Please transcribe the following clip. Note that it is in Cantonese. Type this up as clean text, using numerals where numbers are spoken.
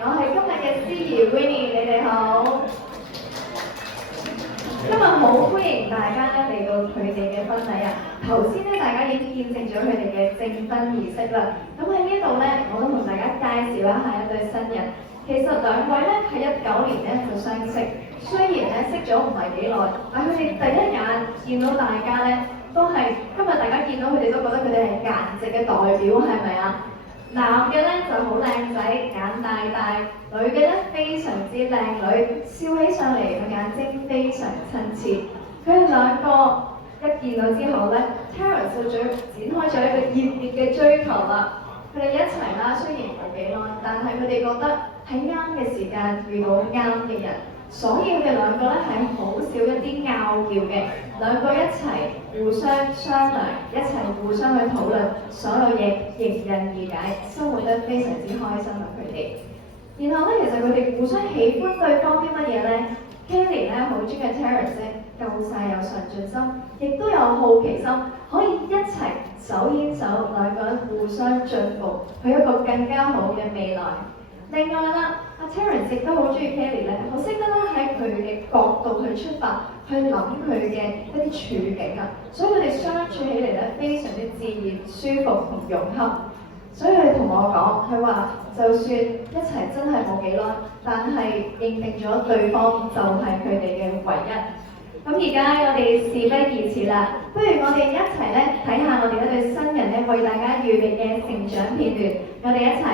我係今日嘅司儀 Winnie，你哋好。今日好歡迎大家咧嚟到佢哋嘅婚禮啊！頭先咧大家已經見證咗佢哋嘅證婚儀式啦。咁喺呢度咧，我都同大家介紹一下一對新人。其實兩位咧喺19年咧就相識，雖然咧識咗唔係幾耐，但佢哋第一眼見到大家咧，都係今日大家見到佢哋都覺得佢哋係顏值嘅代表，係咪啊？男嘅咧就好靚仔，眼大大；女嘅咧非常之靚女，笑起上嚟個眼睛非常親切。佢哋兩個一見到之後咧 Terence 就展開咗一個熱烈嘅追求啦。佢哋一齊啦，雖然冇幾耐，但係佢哋覺得喺啱嘅時間遇到啱嘅人，所以佢哋兩個咧係好少一啲拗撬嘅。兩個一齊互相商量，一齊互相去討論所有嘢，迎刃而解，生活得非常之開心啊！佢哋，然後咧，其實佢哋互相喜歡對方啲乜嘢咧 Kelly 咧好中意 Terence 咧，夠晒有上進心，亦都有好奇心，可以一齊手牽手，兩個人互相進步，去一個更加好嘅未來。另外啦，阿 Terence 亦都好中意 Kelly 咧，好識得咧喺佢嘅角度去出發，去諗佢嘅一啲處境啊，所以佢哋相處起嚟咧非常之自然、舒服同融洽。所以佢同我講，佢話就算一齊真係冇幾耐，但係認定咗對方就係佢哋嘅唯一。咁而家我哋事不宜遲啦，不如我哋一齊咧睇下我哋一對新人咧為大家預備嘅成長片段，我哋一齊